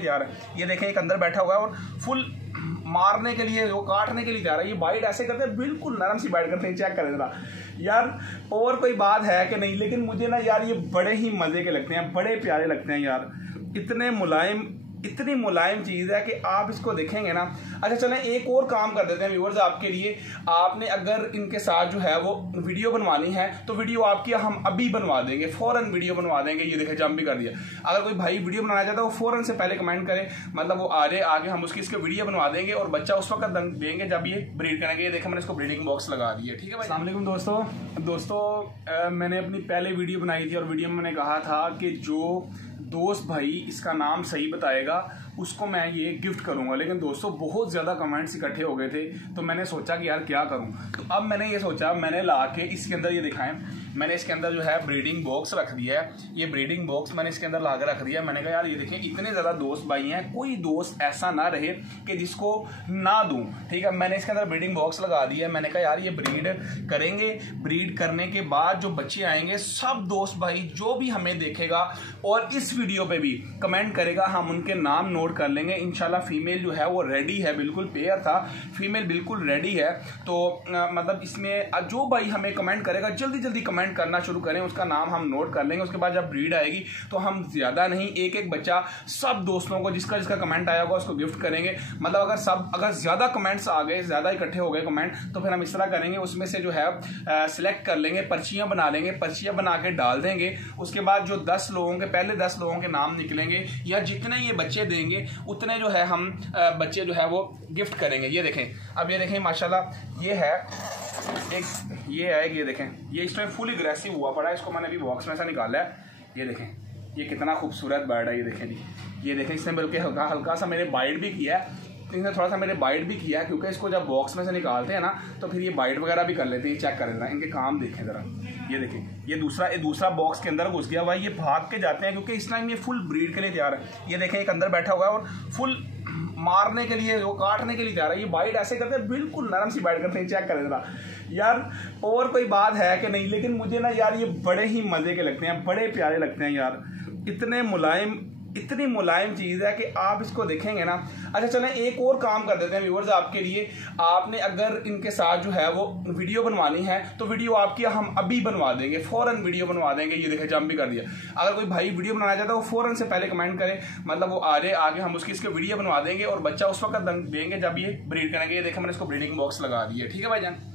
लिए तैयार है। ये देखें एक अंदर बैठा हुआ है और फुल मारने के लिए, वो काटने के लिए तैयार है। ये बाइट ऐसे करते हैं, बिल्कुल नरम सी बाइट करते हैं। चेक करें जरा यार, और कोई बात है कि नहीं, लेकिन मुझे ना यार ये बड़े ही मज़े के लगते हैं, बड़े प्यारे लगते हैं यार। इतने मुलायम, इतनी मुलायम चीज़ है कि आप इसको देखेंगे ना। अच्छा चलें एक और काम कर देते हैं व्यूअर्स आपके लिए। आपने अगर इनके साथ जो है वो वीडियो बनवानी है तो वीडियो आपकी हम अभी बनवा देंगे, फ़ौरन वीडियो बनवा देंगे। ये देखें जंप भी कर दिया। अगर कोई भाई वीडियो बनाना चाहता है वो फ़ौरन से पहले कमेंट करे, मतलब वो आ जाए आगे, हम उसकी इसके वीडियो बनवा देंगे और बच्चा उस वक्त देंगे जब ये ब्रीड करेंगे। ये देखें मैंने इसको ब्रीडिंग बॉक्स लगा दिया। ठीक है भाई। अस्सलाम वालेकुम दोस्तों, मैंने अपनी पहले वीडियो बनाई थी और वीडियो में मैंने कहा था कि जो दोस्त भाई इसका नाम सही बताएगा उसको मैं ये गिफ्ट करूंगा। लेकिन दोस्तों बहुत ज़्यादा कमेंट्स इकट्ठे हो गए थे तो मैंने सोचा कि यार क्या करूं। तो अब मैंने ये सोचा, मैंने ला के इसके अंदर ये दिखाएं, मैंने इसके अंदर जो है ब्रीडिंग बॉक्स रख दिया है। ये ब्रीडिंग बॉक्स मैंने इसके अंदर ला के रख दिया। मैंने कहा यार ये देखिए इतने ज़्यादा दोस्त भाई हैं, कोई दोस्त ऐसा ना रहे कि जिसको ना दूँ। ठीक है, मैंने इसके अंदर ब्रीडिंग बॉक्स लगा दिया है। मैंने कहा यार ये ब्रीड करेंगे, ब्रीड करने के बाद जो बच्चे आएंगे सब दोस्त भाई जो भी हमें देखेगा और इस वीडियो पे भी कमेंट करेगा, हम उनके नाम नोट कर लेंगे इंशाल्लाह। फीमेल जो है वो रेडी है, बिल्कुल पेयर था, फीमेल बिल्कुल रेडी है। तो मतलब इसमें जो भाई हमें कमेंट करेगा जल्दी जल्दी कमेंट करना शुरू करें, उसका नाम हम नोट कर लेंगे। उसके बाद जब ब्रीड आएगी तो हम ज़्यादा नहीं, एक एक बच्चा सब दोस्तों को जिसका जिसका कमेंट आया होगा उसको गिफ्ट करेंगे। मतलब अगर ज़्यादा कमेंट्स आ गए, ज़्यादा इकट्ठे हो गए कमेंट, तो फिर हम इस तरह करेंगे, उसमें से जो है सिलेक्ट कर लेंगे, पर्चियाँ बना लेंगे, पर्चियाँ बना के डाल देंगे। उसके बाद जो 10 लोगों के, पहले 10 लोगों के नाम निकलेंगे या जितने ये बच्चे देंगे उतने जो है हम बच्चे जो है वो गिफ्ट करेंगे। ये देखें, अब ये देखें माशाल्लाह ये है एक, ये है, ये देखें ये इसमें फुल एग्रेसिव हुआ पड़ा है। इसको मैंने अभी बॉक्स में से निकाला है। ये देखें ये कितना खूबसूरत बर्ड है। ये देखें जी, ये देखें इसने बल्कि हल्का हल्का सा मेरे बाइट भी किया है, इसने थोड़ा सा मेरे बाइट भी किया है, क्योंकि इसको जब बॉक्स में से निकालते हैं ना तो फिर ये बाइट वगैरह भी कर लेते हैं। चेक करें जरा, इनके काम देखें ज़रा। ये देखें ये दूसरा बॉक्स के अंदर घुस गया हुआ है, ये भाग के जाते हैं क्योंकि इस टाइम ये फुल ब्रीड के लिए तैयार है। ये देखें एक अंदर बैठा हुआ है और फुल मारने के लिए, वो काटने के लिए तैयार है। ये बाइट ऐसे करते हैं, बिल्कुल नरम सी बाइट करते हैं। चेक करें जरा यार, और कोई बात है कि नहीं, लेकिन मुझे ना यार ये बड़े ही मज़े के लगते हैं, बड़े प्यारे लगते हैं यार। इतने मुलायम, इतनी मुलायम चीज़ है कि आप इसको देखेंगे ना। अच्छा चलें एक और काम कर देते हैं व्यूअर्स आपके लिए। आपने अगर इनके साथ जो है वो वीडियो बनवानी है तो वीडियो आपकी हम अभी बनवा देंगे, फ़ौरन वीडियो बनवा देंगे। ये देखें जंप भी कर दिया। अगर कोई भाई वीडियो बनाना चाहता है वो फ़ौरन से पहले कमेंट करे, मतलब वो आ जाए आगे, हम उसकी इसके वीडियो बनवा देंगे और बच्चा उस वक्त देंगे जब ये ब्रीड करेंगे। ये देखें मैंने इसको ब्रीडिंग बॉक्स लगा दिया। ठीक है भाईजान।